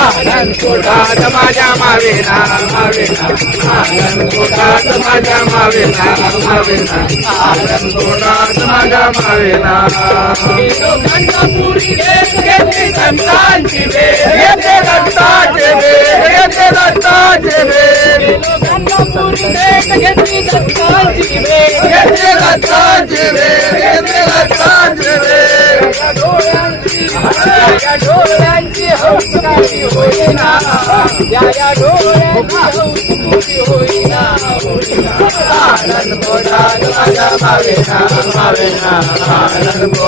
आनंद पोटात माझ्या मावेना मावेना आनंद पोटात माझ्या मावेना मावेना आनंद पोटात माझ्या मावेना गेलो गंगापुरी घेत घेतली संतांची वेळ घेते दत्ताचे वेळ घेते दत्ताचे वेळ गेलो गंगापुरी घेत घेतली दत्ताची वेळ घेते दत्ताची या डोळ्यांची हौस काही होईना या या डोळ्यांची हौस होईना आनंद माझ्या मावेना मावेना आनंद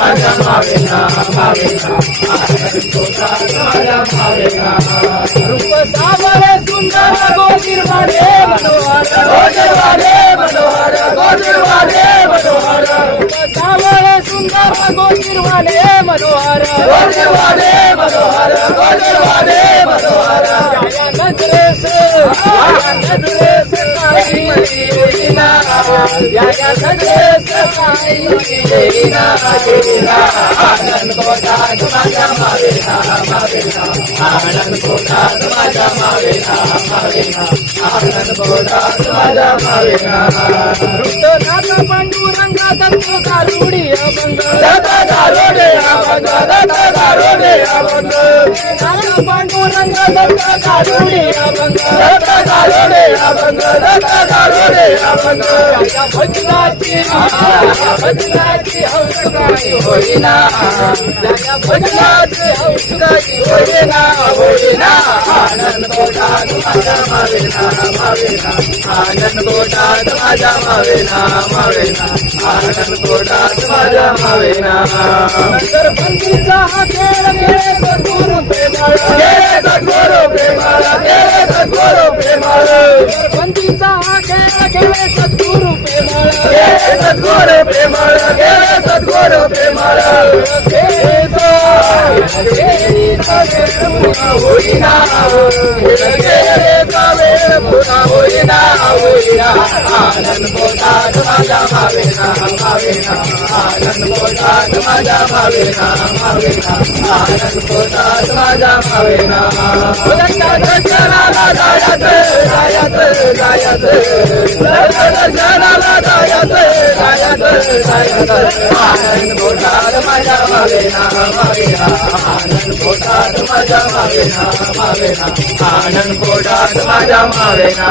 माझ्या मावेना मावेना आनंद माझ्या मावेना रूप सावरे सुंदर गोजिरवाडे मनोहर गोजिरवाडे मनोहर गोजिरवाडे मनोहर या नजरेस या नजरेस काही येईना या या नजरेस काही येईना येईना आनंद पोटात माझ्या मावेना मावेना आनंद पोटात माझ्या मावेना मावेना आनंद पोटात अभंग नाथ पांडुरंग दत्त गारुडी अभंग दत्त गारुडी अभंग दत्त गारुडी अभंग या भजनाची या भजनाची हौस काही होईना या भजनाची हौस काही होईना होईना आनंद पोटात माझ्या मावेना. मावेना आनंद मावेना मावेना. आनंद पोटात माझ्या मावेना हा खेळ सद्गुरु प्रेमाळ बंदीचा हा खेळ खेळ सद्गुरु प्रेमाळ सद्गुरु प्रेमाळ सद्गुरु प्रेमाळ होईना आनंद पोटात माझ्या मावेना मावेना आनंद पोटात माझ्या मावेना मावेना आनंद पोटात माझ्या मावेना आनंद पोटात माझ्या मावेना मावेना आनंद पोटात माझ्या मावेना मावेना आनंद पोटात माझ्या मावेना